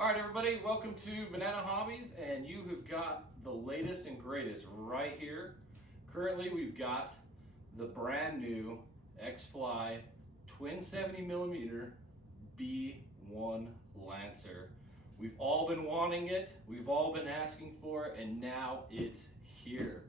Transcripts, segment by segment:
All right, everybody, welcome to Banana Hobbies, and you have got the latest and greatest right here. Currently, we've got the brand new X-Fly twin 70mm B1 Lancer. We've all been wanting it, we've all been asking for it, and now it's here.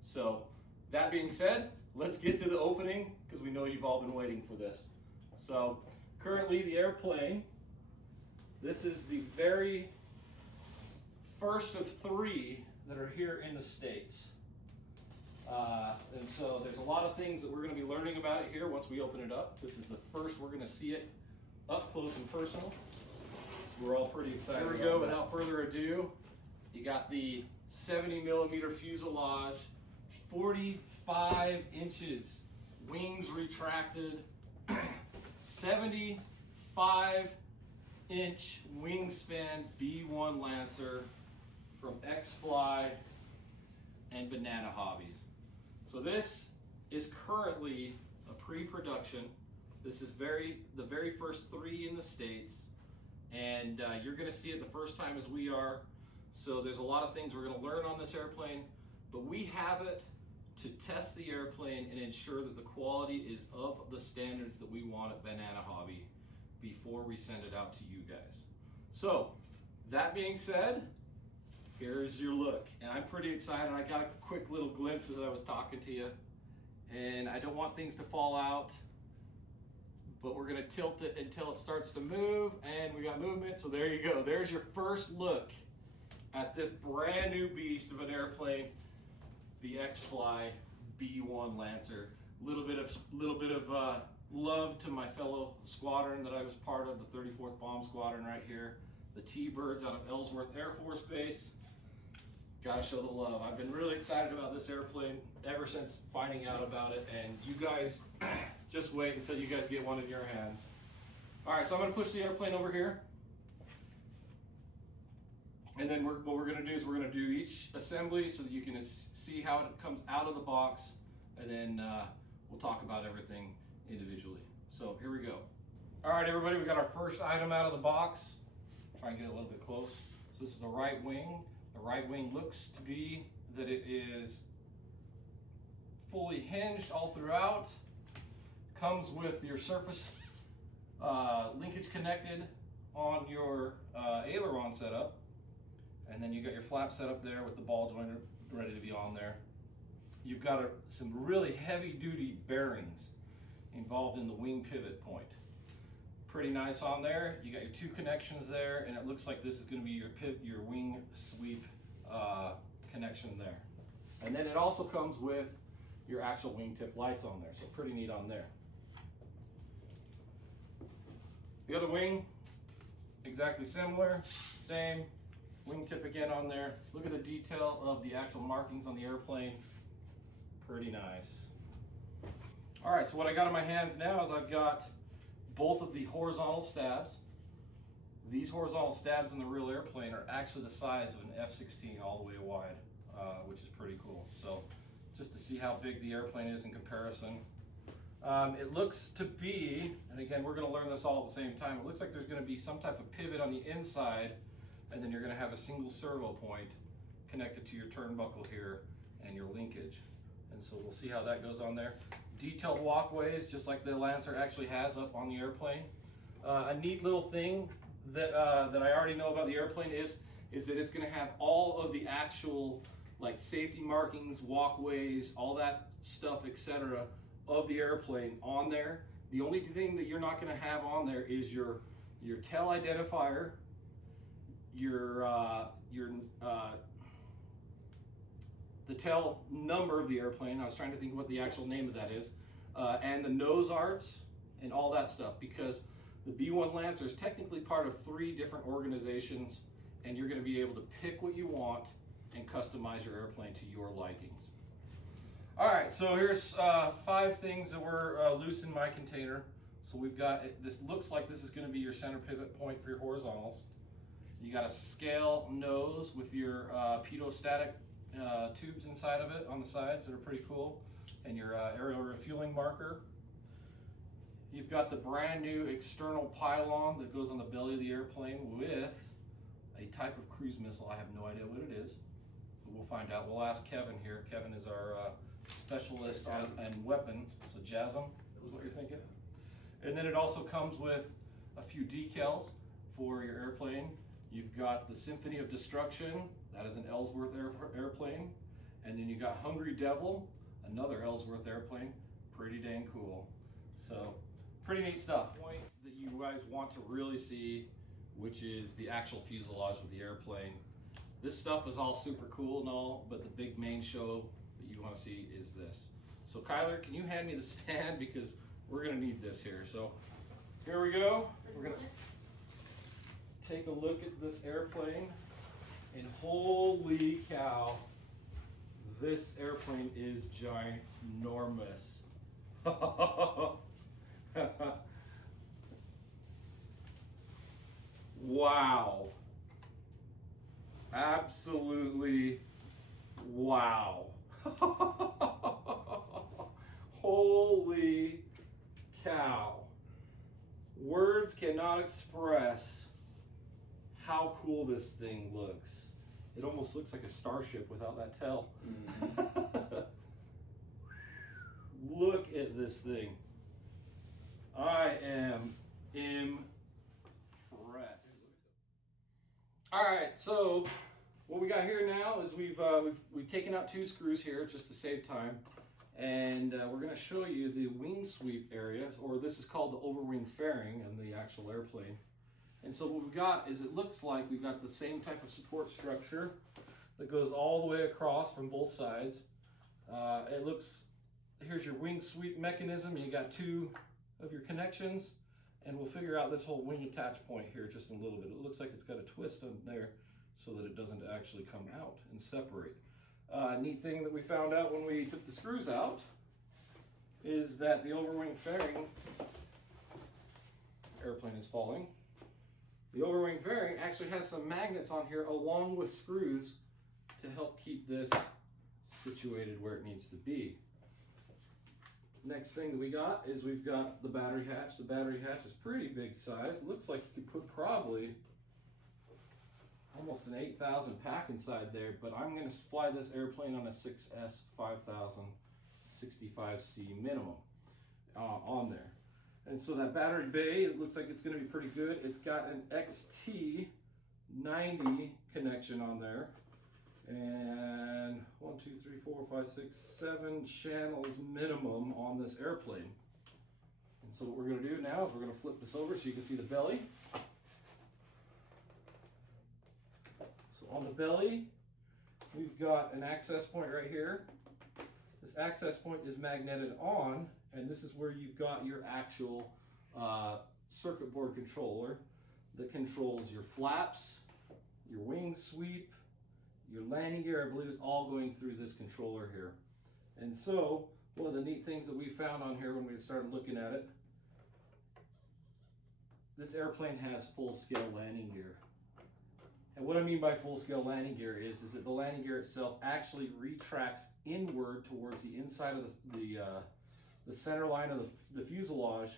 So, that being said, let's get to the opening because we know you've all been waiting for this. So, currently the airplane, this is the very first of three that are here in the States. And so there's a lot of things that we're going to be learning about it here once we open it up. This is the first we're going to see it up close and personal. So we're all pretty excited. Here we go, without further ado. You got the 70mm fuselage, 45 inches, wings retracted, 75 inch wingspan B1 Lancer from X-Fly and Banana Hobbies. So this is currently a pre-production. This is the very first three in the States, and you're going to see it the first time as we are. So there's a lot of things we're going to learn on this airplane, but we have it to test the airplane and ensure that the quality is of the standards that we want at Banana Hobby before we send it out to you guys. So that being said, here's your look, and I'm pretty excited. I got a quick little glimpse as I was talking to you, and I don't want things to fall out, but we're gonna tilt it until it starts to move, and we got movement. So there you go, there's your first look at this brand new beast of an airplane, the X-Fly B1 Lancer. Little bit of love to my fellow squadron that I was part of, the 34th Bomb Squadron right here, the T-Birds out of Ellsworth Air Force Base. Gotta show the love. I've been really excited about this airplane ever since finding out about it, and you guys, just wait until you guys get one in your hands. All right, so I'm gonna push the airplane over here, and then what we're gonna do is we're gonna do each assembly so that you can see how it comes out of the box, and then we'll talk about everything individually. So here we go. All right, everybody, we got our first item out of the box. Try and get it a little bit close. So this is the right wing. The right wing looks to be that it is fully hinged all throughout. Comes with your surface linkage connected on your aileron setup. And then you got your flap set up there with the ball joiner ready to be on there. You've got some really heavy duty bearings involved in the wing pivot point. Pretty nice on there. You got your two connections there, and it looks like this is going to be your wing sweep connection there. And then it also comes with your actual wingtip lights on there, so pretty neat on there. The other wing, exactly similar, same wingtip again on there. Look at the detail of the actual markings on the airplane. Pretty nice. All right, so what I got in my hands now is I've got both of the horizontal stabs. These horizontal stabs in the real airplane are actually the size of an F-16 all the way wide, which is pretty cool. So just to see how big the airplane is in comparison. It looks to be, and again, we're gonna learn this all at the same time, it looks like there's gonna be some type of pivot on the inside, and then you're gonna have a single servo point connected to your turnbuckle here and your linkage. And so we'll see how that goes on there. Detailed walkways, just like the Lancer actually has up on the airplane. A neat little thing that I already know about the airplane is that it's going to have all of the actual like safety markings, walkways, all that stuff, etc. of the airplane on there. The only thing that you're not going to have on there is your tail identifier, the tail number of the airplane. I was trying to think of what the actual name of that is, and the nose arts and all that stuff, because the B1 Lancer is technically part of 3 different organizations, and you're going to be able to pick what you want and customize your airplane to your likings. All right, so here's 5 things that were loose in my container. So we've got, this looks like this is going to be your center pivot point for your horizontals. You got a scale nose with your pitot-static tubes inside of it on the sides that are pretty cool, and your aerial refueling marker. You've got the brand new external pylon that goes on the belly of the airplane with a type of cruise missile. I have no idea what it is. We'll find out. We'll ask Kevin here. Kevin is our specialist on weapons. So JASSM is what you're thinking. And then it also comes with a few decals for your airplane. You've got the Symphony of Destruction. That is an Ellsworth airplane. And then you got Hungry Devil, another Ellsworth airplane. Pretty dang cool. So pretty neat stuff. Point that you guys want to really see, which is the actual fuselage of the airplane. This stuff is all super cool and all, but the big main show that you want to see is this. So Kyler, can you hand me the stand, because we're gonna need this here. So here we go. We're gonna take a look at this airplane, and holy cow, this airplane is ginormous. Wow. Absolutely wow. Holy cow. Words cannot express how cool this thing looks. It almost looks like a starship without that tail. Look at this thing. I am impressed. All right, so what we got here now is we've taken out 2 screws here just to save time, and we're going to show you the wing sweep area, or this is called the overwing fairing in the actual airplane. And so what we've got is, it looks like we've got the same type of support structure that goes all the way across from both sides. It looks, here's your wing sweep mechanism. You got 2 of your connections, and we'll figure out this whole wing attach point here just in a little bit. It looks like it's got a twist on there so that it doesn't actually come out and separate. Neat thing that we found out when we took the screws out is that the overwing fairing, airplane is falling, the overwing fairing actually has some magnets on here along with screws to help keep this situated where it needs to be. Next thing that we got is we've got the battery hatch. The battery hatch is pretty big size. Looks like you could put probably almost an 8,000 pack inside there, but I'm going to fly this airplane on a 6S 5000 65C minimum on there. And so that battery bay, it looks like it's going to be pretty good. It's got an XT90 connection on there. And 1, 2, 3, 4, 5, 6, 7 channels minimum on this airplane. And so what we're going to do now is we're going to flip this over so you can see the belly. So on the belly, we've got an access point right here. This access point is magneted on, and this is where you've got your actual circuit board controller that controls your flaps, your wing sweep, your landing gear. I believe it's all going through this controller here. And so one of the neat things that we found on here when we started looking at it, this airplane has full-scale landing gear. And what I mean by full-scale landing gear is that the landing gear itself actually retracts inward towards the inside of the center line of the fuselage,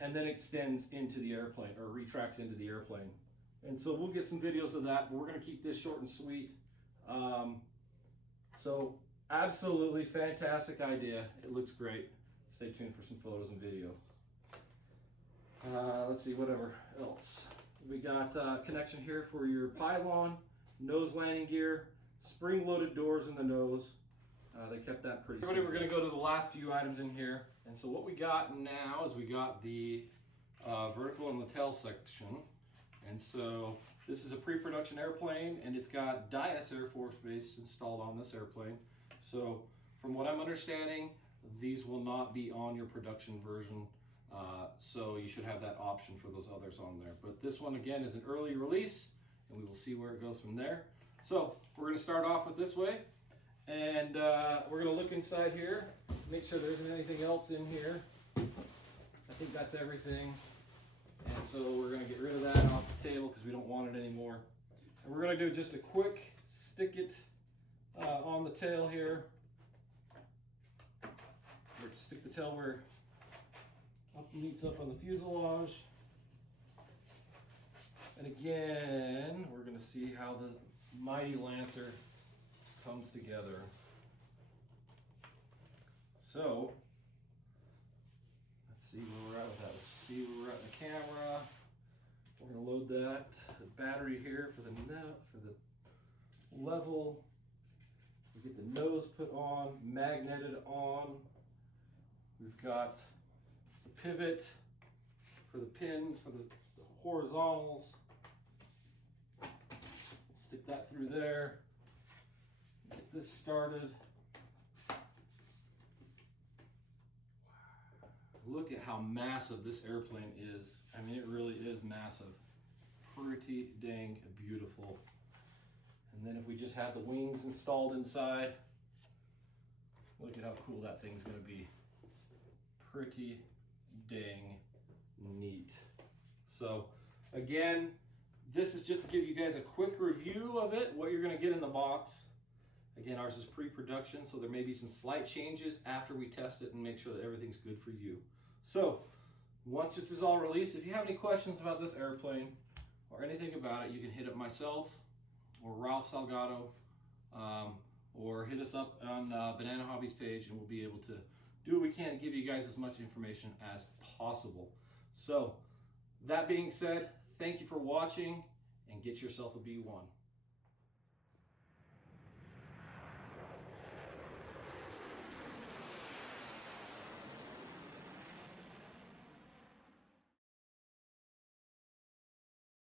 and then extends into the airplane, or retracts into the airplane. And so we'll get some videos of that, but we're going to keep this short and sweet. So absolutely fantastic idea. It looks great. Stay tuned for some photos and video. Let's see, whatever else. We got connection here for your pylon, nose landing gear, spring-loaded doors in the nose. They kept that pretty simple. We're going to go to the last few items in here. And so what we got now is we got the vertical and the tail section. And so this is a pre-production airplane, and it's got Dyess Air Force Base installed on this airplane. So from what I'm understanding, these will not be on your production version. So you should have that option for those others on there. But this one, again, is an early release, and we will see where it goes from there. So we're going to start off with this way, and we're going to look inside here, make sure there isn't anything else in here. I think that's everything. And so we're going to get rid of that off the table because we don't want it anymore. And we're going to do just a quick stick it on the tail here. We're to stick the tail where it meets up on the fuselage. And again, see how the mighty Lancer comes together. So, let's see where we're at with that. Let's see where we're at in the camera. We're gonna load that the battery here for the level. We get the nose put on, magneted on. We've got the pivot for the pins, for the horizontals. Stick that through there. Get this started. Look at how massive this airplane is. I mean, it really is massive. Pretty dang beautiful. And then if we just had the wings installed inside, look at how cool that thing's gonna be. Pretty dang neat. So again, this is just to give you guys a quick review of it, what you're gonna get in the box. Again, ours is pre-production, so there may be some slight changes after we test it and make sure that everything's good for you. So, once this is all released, if you have any questions about this airplane or anything about it, you can hit up myself or Ralph Salgado, or hit us up on Banana Hobbies page, and we'll be able to do what we can to give you guys as much information as possible. So, that being said, thank you for watching, and get yourself a B1.